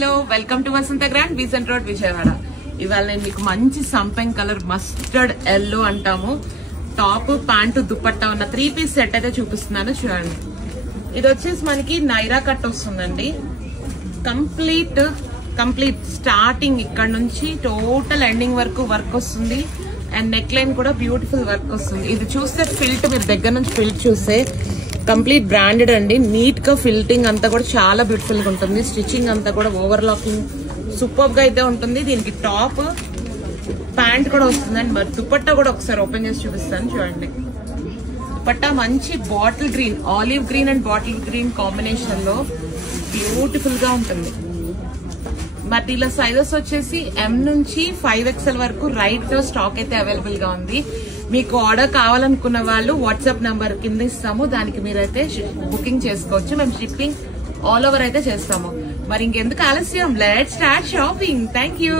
Hello welcome to Vasantha grand Besant road Vijayawada. ఇవాళ నేను మీకు మంచి సంపెంగ్ కలర్ మస్టర్డ్ ఎల్లో అంటాము టాప్ ప్యాంటు దుపట్టా ఉన్న 3 పీస్ సెట్ అయితే చూపిస్తున్నాను చూడండి. ఇది వచ్చేసి మనకి నైరా కట్ వస్తుందండి. కంప్లీట్ స్టార్టింగ్ ఇక్కడ నుంచి టోటల్ ఎండింగ్ వరకు వర్క్ వస్తుంది. అండ్ నెక్ లైన్ కూడా బ్యూటిఫుల్ వర్క్ వస్తుంది. ఇది చూస్తే ఫిల్ట్ మీరు దగ్గర నుంచి ఫిల్ట్ చూస్తే కంప్లీట్ బ్రాండెడ్ అండి. నీట్ గా ఫిల్టింగ్ అంతా కూడా చాలా బ్యూటిఫుల్ గా ఉంటుంది. స్టిచ్చింగ్ అంతా కూడా ఓవర్ లాకింగ్ సూపర్ గా అయితే ఉంటుంది. దీనికి టాప్ ప్యాంట్ కూడా వస్తుందండి. మరి దుపట్టా కూడా ఒకసారి ఓపెన్ చేసి చూపిస్తాను చూడండి. దుపట్టా మంచి bottle green, olive green and bottle green combination లో బ్యూటిఫుల్ గా ఉంటుంది. మరి ఇలా సైజెస్ వచ్చేసి M నుంచి 5XL వరకు రైట్ స్టాక్ అయితే అవైలబుల్ గా ఉంది. మీకు ఆర్డర్ కావాలనుకున్న వాళ్ళు వాట్సాప్ నంబర్ కింద ఇస్తాము, దానికి మీరైతే బుకింగ్ చేసుకోవచ్చు. మేము షిప్పింగ్ ఆల్ ఓవర్ అయితే చేస్తాము. మరి ఇంకెందుకు ఆలస్యం, let's start shopping. Thank you.